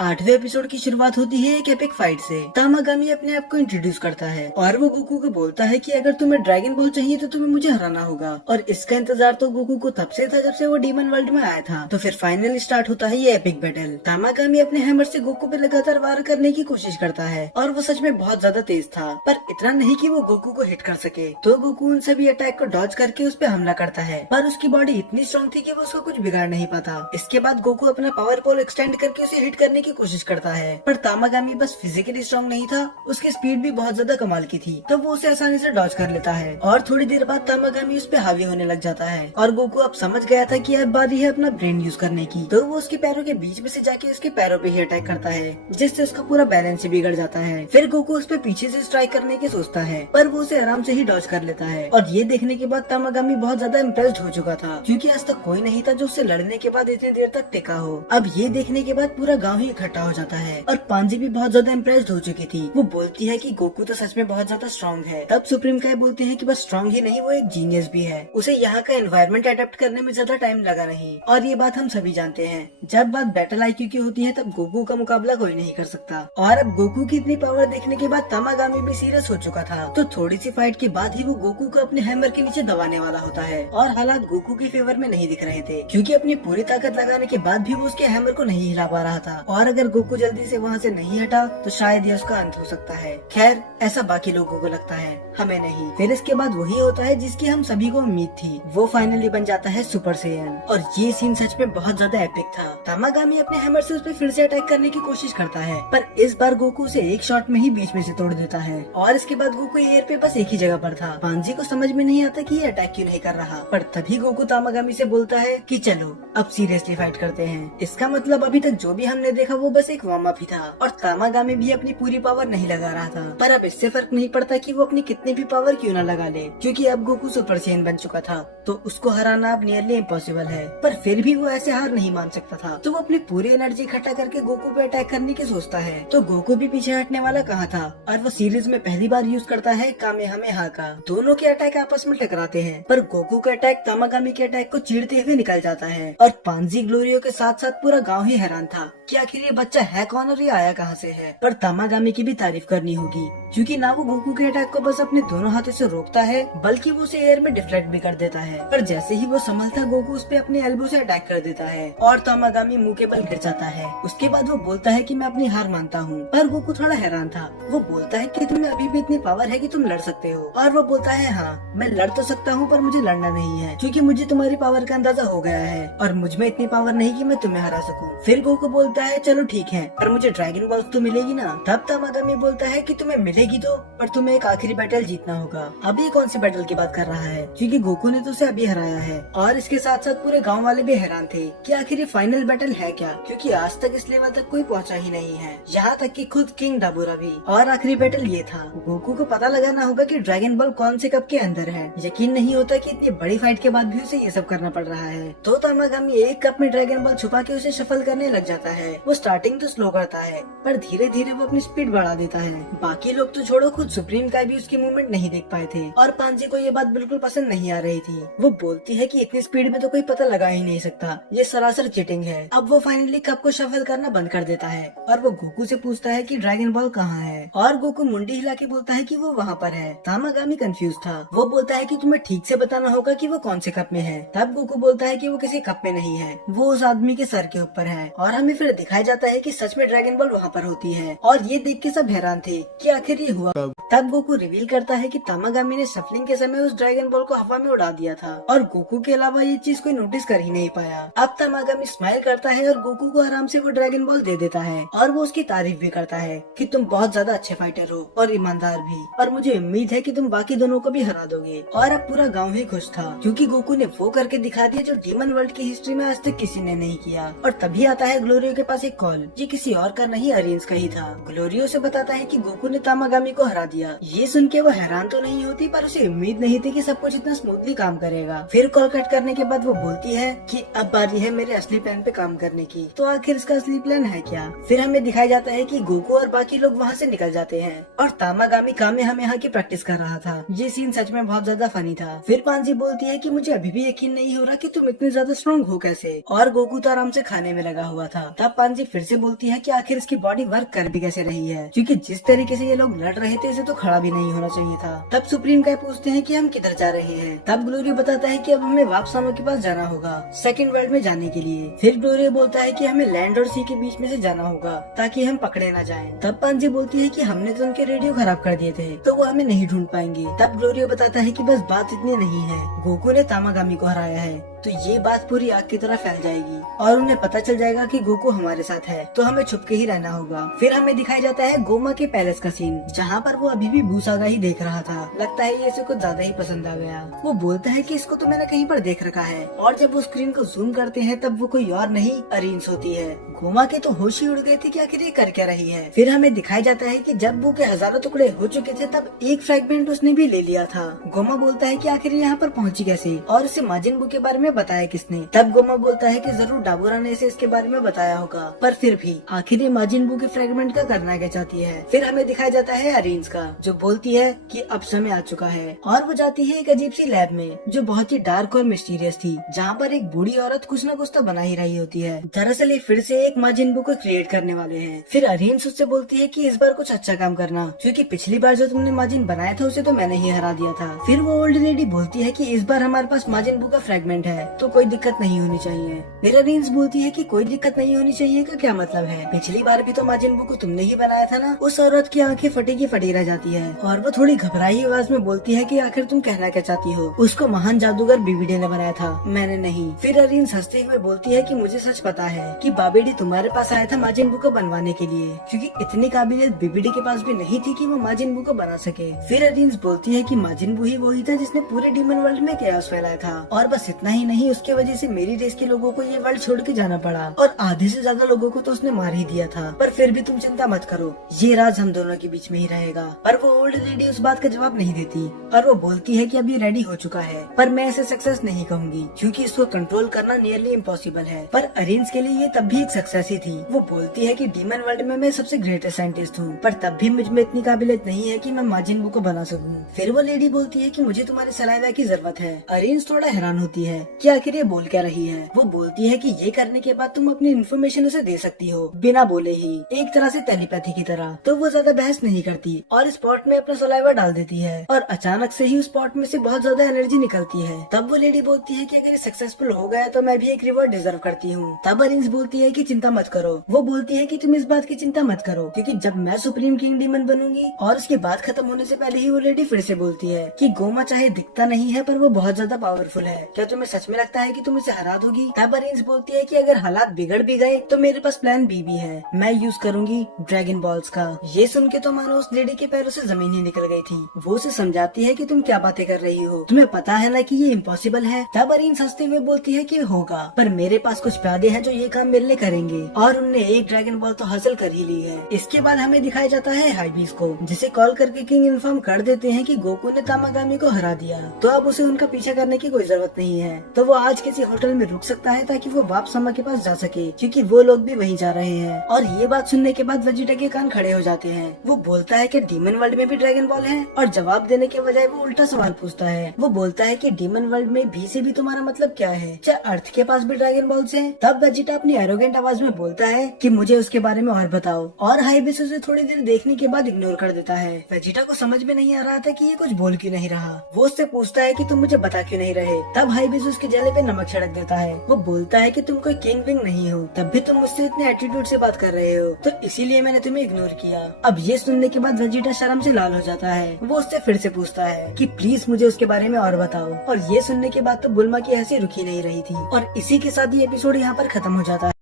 8वें episode की शुरुआत होती है एक एपिक फाइट से। तामागामी अपने आप को इंट्रोड्यूस करता है और वो गोकू को बोलता है कि अगर तुम्हें ड्रैगन बॉल चाहिए तो तुम्हें मुझे हराना होगा। और इसका इंतजार तो गोकू को तब से था जब से वो डीमन वर्ल्ड में आया था। तो फिर फाइनली स्टार्ट होता है ये एपिक बैटल। तामागामी अपने हैमर से गोकू पे लगातार वार करने की कोशिश करता है और वो सच में बहुत ज्यादा तेज था, पर इतना नहीं कि वो गोकू को हिट कर सके। तो गोकू उन सभी अटैक को डॉज करके उस पर हमला करता है, पर उसकी बॉडी इतनी स्ट्रॉन्ग थी कि वो उसको कुछ बिगाड़ नहीं पाता। इसके बाद गोकू अपना पावर पोल एक्सटेंड करके उसे हिट करने की कोशिश करता है, पर तामागामी बस फिजिकली स्ट्रॉन्ग नहीं था, उसकी स्पीड भी बहुत ज्यादा कमाल की थी, तो वो उसे आसानी से डॉज कर लेता है। और थोड़ी देर बाद तामागामी उस पे हावी होने लग जाता है और गोकू अब समझ गया था कि अब बारी है अपना ब्रेन यूज करने की। तो वो उसके पैरों के बीच में से जाके उसके पैरों पे ही अटैक करता है, जिससे उसका पूरा बैलेंस ही बिगड़ जाता है। फिर गोकू उस पे पीछे से स्ट्राइक करने की सोचता है, पर वो उसे आराम से ही डॉज कर लेता है। और ये देखने के बाद तामागामी बहुत ज्यादा इम्प्रेस्ड हो चुका था, क्योंकि आज तक कोई नहीं था जो उससे लड़ने के बाद इतनी देर तक टिका हो। अब ये देखने के बाद पूरा गाँव ही इकट्ठा हो जाता है और पांजी भी बहुत ज्यादा इम्प्रेस्ड हो चुकी थी। वो बोलती है कि गोकू तो सच में बहुत ज्यादा स्ट्रॉन्ग है। तब सुप्रीम काय बोलते हैं कि बस स्ट्रॉन्ग ही नहीं, वो एक जीनियस भी है। उसे यहाँ का एनवायरनमेंट अडेप्ट करने में ज्यादा टाइम लगा नहीं। और ये बात हम सभी जानते हैं। जब बात बैटल आईक्यू की होती है तब गोकू का मुकाबला कोई नहीं कर सकता। और अब गोकू की इतनी पावर देखने के बाद तामागामी भी सीरियस हो चुका था। तो थोड़ी सी फाइट के बाद ही वो गोकू को अपने हैमर के नीचे दबाने वाला होता है। और हालात गोकू के फेवर में नहीं दिख रहे थे, क्योंकि अपनी पूरी ताकत लगाने के बाद भी वो उसके हैमर को नहीं हिला पा रहा था। और अगर गोकू जल्दी से वहाँ से नहीं हटा तो शायद ये उसका अंत हो सकता है। खैर, ऐसा बाकी लोगों को लगता है, हमें नहीं। फिर इसके बाद वही होता है जिसकी हम सभी को उम्मीद थी। वो फाइनली बन जाता है सुपर सैयन। और ये सीन सच में बहुत ज्यादा एपिक था। तामागामी अपने हैमर से उस पर फिर से अटैक करने की कोशिश करता है, पर इस बार गोकू उसे एक शॉट में ही बीच में से तोड़ देता है। और इसके बाद गोकू एयर पे बस एक ही जगह पर था। पांजी को समझ में नहीं आता कि ये अटैक क्यों नहीं कर रहा, पर तभी गोकू तामागामी से बोलता है कि चलो अब सीरियसली फाइट करते हैं। इसका मतलब अभी तक जो भी हमने देखा वो बस एक वार्म अप ही था और तामागामी भी अपनी पूरी पावर नहीं लगा रहा था। पर अब इससे फर्क नहीं पड़ता कि वो अपनी कितनी भी पावर क्यों ना लगा ले, क्योंकि अब गोकू सुपर सैयन बन चुका था, तो उसको हराना अब नियरली इम्पॉसिबल है। पर फिर भी वो ऐसे हार नहीं मान सकता था, तो वो अपनी पूरी एनर्जी इकट्ठा करके गोकू पे अटैक करने की सोचता है। तो गोकू भी पीछे हटने वाला कहाँ था, और वो सीरीज में पहली बार यूज करता है कामेहामेहा का। दोनों के अटैक आपस में टकराते हैं, पर गोकू का अटैक तामागामी के अटैक को चीरते हुए निकल जाता है। और पांजी ग्लोरियो के साथ साथ पूरा गाँव ही हैरान था कि आखिर ये बच्चा है कौन और ये आया कहाँ से है। पर तामागामी की भी तारीफ करनी होगी, क्योंकि ना वो गोकू के अटैक को बस अपने दोनों हाथों से रोकता है, बल्कि वो उसे एयर में डिफ्लेक्ट भी कर देता है। पर जैसे ही वो संभलता, गोकू उस पे अपने एल्बो से अटैक कर देता है और तामागामी मुंह के बल गिर जाता है। उसके बाद वो बोलता है कि मैं अपनी हार मानता हूँ। पर गोकू थोड़ा हैरान था। वो बोलता है कि तुम्हें अभी भी इतनी पावर है कि तुम लड़ सकते हो। और वो बोलता है हाँ, मैं लड़ तो सकता हूँ, पर मुझे लड़ना नहीं है, क्योंकि मुझे तुम्हारी पावर का अंदाजा हो गया है और मुझ में इतनी पावर नहीं कि मैं तुम्हें हरा सकूँ। फिर गोकू बोलता है चलो ठीक है, पर मुझे ड्रैगन बॉल्स तो मिलेगी ना। तब तामागामी बोलता है कि तुम्हें मिलेगी तो, पर तुम्हें एक आखिरी बैटल जीतना होगा। अब ये कौन सी बैटल की बात कर रहा है, क्योंकि गोकू ने तो उसे अभी हराया है। और इसके साथ साथ पूरे गांव वाले भी हैरान थे कि आखिर ये फाइनल बैटल है क्या, क्योंकि आज तक इस लेवल तक कोई पहुंचा ही नहीं है, यहाँ तक कि खुद किंग डाबूरा भी। और आखिरी बैटल ये था। गोकू को पता लगाना होगा कि ड्रैगन बॉल कौन से कप के अंदर है। यकीन नहीं होता कि इतनी बड़ी फाइट के बाद भी उसे ये सब करना पड़ रहा है। तो तामागामी एक कप में ड्रैगन बॉल छुपा के उसे शफल करने लग जाता है। वो स्टार्टिंग तो स्लो करता है, पर धीरे धीरे वो अपनी स्पीड बढ़ा देता है। बाकी लोग तो छोड़ो, खुद सुप्रीम का भी उसकी मूवमेंट नहीं देख पाए थे। और पांजी को ये बात बिल्कुल पसंद नहीं आ रही थी। वो बोलती है कि इतनी स्पीड में तो कोई पता लगा ही नहीं सकता, ये सरासर चीटिंग है। अब वो फाइनली कप को शफल करना बंद कर देता है और वो गोकू से पूछता है कि ड्रैगन बॉल कहाँ है। और गोकू मुंडी हिला के बोलता है कि वो वहाँ पर है। तामागामी कंफ्यूज था। वो बोलता है कि तुम्हें ठीक से बताना होगा कि वो कौन से कप में है। तब गोकू बोलता है कि वो किसी कप में नहीं है, वो उस आदमी के सर के ऊपर है। और हमें फिर दिखाया जाता है कि सच में ड्रैगन बॉल वहाँ पर होती है। और ये देख के सब हैरान थे कि आखिर ये हुआ कब। तब गोकू रिवील करता है कि तामागामी ने शफलिंग के समय उस ड्रैगन बॉल को हवा में उड़ा दिया था और गोकू के अलावा ये चीज कोई नोटिस कर ही नहीं पाया। अब तामागामी स्माइल करता है और गोकू को आराम से वो ड्रैगन बॉल दे देता है और वो उसकी तारीफ भी करता है कि तुम बहुत ज्यादा अच्छे फाइटर हो और ईमानदार भी, और मुझे उम्मीद है कि तुम बाकी दोनों को भी हरा दोगे। और अब पूरा गाँव ही खुश था, क्योंकि गोकू ने वो करके दिखा दिया जो डीमन वर्ल्ड की हिस्ट्री में आज तक किसी ने नहीं किया। और तभी आता है ग्लोरियो के पास एक कॉल। ये किसी और का नहीं, अरेंज का ही था। ग्लोरियो से बताता है कि गोकू ने तामागामी को हरा दिया। ये सुन के वो हैरान तो नहीं होती, पर उसे उम्मीद नहीं थी कि सब कुछ इतना स्मूथली काम करेगा। फिर कॉल कट करने के बाद वो बोलती है कि अब बारी है मेरे असली प्लान पे काम करने की। तो आखिर इसका असली प्लान है क्या? फिर हमें दिखाया जाता है कि गोकू और बाकी लोग वहाँ से निकल जाते हैं और तामागामी कामेहामेहा की प्रैक्टिस कर रहा था। ये सीन सच में बहुत ज्यादा फनी था। फिर पांजी बोलती है कि मुझे अभी भी यकीन नहीं हो रहा कि तुम इतने ज्यादा स्ट्रॉन्ग हो कैसे, और गोकू तो आराम से खाने में लगा हुआ था। तब पांजी फिर से बोलती है कि आखिर इसकी बॉडी वर्क कर भी कैसे रही है, क्योंकि जिस तरीके से ये लोग लड़ रहे थे इसे तो खड़ा भी नहीं होना चाहिए था। तब सुप्रीम काय पूछते हैं कि हम किधर जा रहे हैं। तब ग्लोरी बताता है कि अब हमें वापसामा के पास जाना होगा सेकंड वर्ल्ड में जाने के लिए। फिर ग्लोरी बोलता है कि हमें लैंड और सी के बीच में से जाना होगा ताकि हम पकड़े न जाएं। तब पांजी बोलती है कि हमने तो उनके रेडियो खराब कर दिए थे तो वो हमें नहीं ढूंढ पाएंगे। तब ग्लोरी बताता है कि बस बात इतनी नहीं है, गोकू ने तामागामी को हराया है तो ये बात पूरी आग की तरह फैल जाएगी और उन्हें पता चल जाएगा कि गोकू हमारे साथ है, तो हमें छुप के ही रहना होगा। फिर हमें दिखाया जाता है गोमा के पैलेस का सीन, जहाँ पर वो अभी भी भूसागा ही देख रहा था। लगता है ये इसे कुछ ज्यादा ही पसंद आ गया। वो बोलता है कि इसको तो मैंने कहीं पर देख रखा है, और जब वो स्क्रीन को जूम करते हैं तब वो कोई और नहीं अरीन्स होती है। गोमा के तो होश ही उड़ गए थे कि आखिर ये कर क्या रही है। फिर हमें दिखाया जाता है कि जब वो के हजारों टुकड़े हो चुके थे तब एक फ्रेगमेंट उसने भी ले लिया था। गोमा बोलता है कि आखिर यहाँ पर पहुँची कैसे और उसे माजिन बू के बारे में बताया किसने। तब गोमा बोलता है कि जरूर डाबोरा ने इसे इसके बारे में बताया होगा, पर फिर भी आखिर ये माजिन बू के फ्रेगमेंट का करना क्या चाहती है। फिर हमें दिखाया जाता है अरीन्स का, जो बोलती है कि अब समय आ चुका है, और वो जाती है एक अजीब सी लैब में जो बहुत ही डार्क और मिस्टीरियस थी, जहाँ पर एक बूढ़ी औरत कुछ न कुछ तो बना ही रही होती है। दरअसल ये फिर से एक माजिन बू को क्रिएट करने वाले हैं। फिर अरीन्स उससे बोलती है कि इस बार कुछ अच्छा काम करना, क्योंकि पिछली बार जो तुमने माजिन बनाया था उसे तो मैंने ही हरा दिया था। फिर वो ओल्ड लेडी बोलती है कि इस बार हमारे पास माजिन बू का फ्रेगमेंट है तो कोई दिक्कत नहीं होनी चाहिए। फिर अरीन्स बोलती है कि कोई दिक्कत नहीं होनी चाहिए का क्या मतलब है, पिछली बार भी तो माजिन बू को तुमने ही बनाया था ना। उस औरत की आंखें फटी की फटी रह जाती है और वो थोड़ी घबराई आवाज में बोलती है कि आखिर तुम कहना क्या चाहती हो, उसको महान जादूगर बीबीडी ने बनाया था, मैंने नहीं। फिर अरीन्स हंसते हुए बोलती है कि मुझे सच पता है कि बाबीडी तुम्हारे पास आया था माजिन बू को बनवाने के लिए, क्योंकि इतनी काबिलियत बीबीडी के पास भी नहीं थी कि वो माजिन बू को बना सके। फिर अरीन्स बोलती है कि माजिन बू ही वही था जिसने पूरे डीमन वर्ल्ड में कैओस फैलाया था, और बस इतना ही नहीं, उसके वजह से मेरी रेस के लोगों को ये वर्ल्ड छोड़ के जाना पड़ा और आधे से ज्यादा लोगों को तो उसने मार ही दिया था। पर फिर भी तुम चिंता मत करो, ये राज हम दोनों के बीच में ही रहेगा। पर वो ओल्ड लेडी उस बात का जवाब नहीं देती और वो बोलती है कि अब ये रेडी हो चुका है, पर मैं इसे सक्सेस नहीं कहूंगी क्योंकि इसको कंट्रोल करना नियरली इम्पॉसिबल है। पर अरीन्स के लिए ये तब भी एक सक्सेस ही थी। वो बोलती है कि डीमन वर्ल्ड में मैं सबसे ग्रेटेस्ट साइंटिस्ट हूँ, पर तब भी मुझ में इतनी काबिलियत नहीं है कि मैं माजिन बू को बना सकूँ। फिर वो लेडी बोलती है कि मुझे तुम्हारे सलाइवा की जरूरत है। अरीन्स थोड़ा हैरान होती है कि आखिर ये बोल क्या रही है। वो बोलती है कि ये करने के बाद तुम अपनी इन्फॉर्मेशन उसे दे सकती हो बिना बोले ही, एक तरह से टेलीपैथी की तरह। तो वो ज्यादा बहस नहीं करती और स्पॉट में अपना सलाइवा डाल देती है और अचानक से ही उस स्पॉट में से बहुत ज्यादा एनर्जी निकलती है। तब वो लेडी बोलती है कि अगर सक्सेसफुल हो गया तो मैं भी एक रिवॉर्ड डिजर्व करती हूँ। तब अरीन्स बोलती है कि चिंता मत करो। वो बोलती है कि तुम इस बात की चिंता मत करो क्योंकि जब मैं सुप्रीम किंग डीमन बनूंगी। और उसके बाद खत्म होने से पहले ही वो लेडी फिर से बोलती है कि गोमा चाहे दिखता नहीं है पर वो बहुत ज्यादा पावरफुल है, क्या तुम्हें सच में लगता है कि तुम इसे हरा दोगी? तब अरीन्स बोलती है कि अगर हालात बिगड़ भी गए तो मेरे पास प्लान बी भी है, मैं यूज करूंगी ड्रैगन बॉल्स का। ये सुन के तो मानो उस लेडी के पैरों से जमीन ही निकल गई थी। वो उसे समझाती है कि तुम क्या बातें कर रही हो, तुम्हें पता है ना कि ये इम्पॉसिबल है। तब अरीन्स हंसते हुए बोलती है कि होगा, पर मेरे पास कुछ प्यादे हैं जो ये काम मेरे लिए करेंगे, और उनने एक ड्रैगन बॉल तो हासिल कर ही ली है। इसके बाद हमें दिखाया जाता है हाइबीस को, जिसे कॉल करके किंग इन्फॉर्म कर देते हैं कि गोकू ने तामागामी को हरा दिया, तो अब उसे उनका पीछा करने की कोई जरूरत नहीं है। तो वो आज किसी होटल में रुक सकता है ताकि वो वापसामा के पास जा सके, क्योंकि वो लोग भी वहीं जा रहे हैं। और ये बात सुनने के बाद वेजिटा के कान खड़े हो जाते हैं। वो बोलता है कि डीमन वर्ल्ड में भी ड्रैगन बॉल है, और जवाब देने के बजाय वो उल्टा सवाल पूछता है। वो बोलता है कि डीमन वर्ल्ड में भी से भी तुम्हारा मतलब क्या है, क्या अर्थ के पास भी ड्रैगन बॉल्स हैं? तब वेजिटा अपनी एरोगेंट आवाज में बोलता है कि मुझे उसके बारे में और बताओ, और हाइबिस उसे थोड़ी देर देखने के बाद इग्नोर कर देता है। वेजिटा को समझ में नहीं आ रहा था कि ये कुछ बोल क्यों नहीं रहा। वो उससे पूछता है कि तुम मुझे बता क्यों नहीं रहे। तब हाइबिस उसके जले पे नमक छिड़क देता है। वो बोलता है कि तुम कोई किंग विंग नहीं हो, तब भी तुम मुझसे इतने एटीट्यूड से बात कर रहे हो, तो इसीलिए मैंने तुम्हें इग्नोर किया। अब ये सुनने के बाद वेजिटा शर्म से लाल हो जाता है। वो उससे फिर से पूछता है कि प्लीज मुझे उसके बारे में और बताओ, और ये सुनने के बाद तो बुल्मा की हंसी रुकी नहीं रही थी। और इसी के साथ ये एपिसोड यहाँ पर खत्म हो जाता है।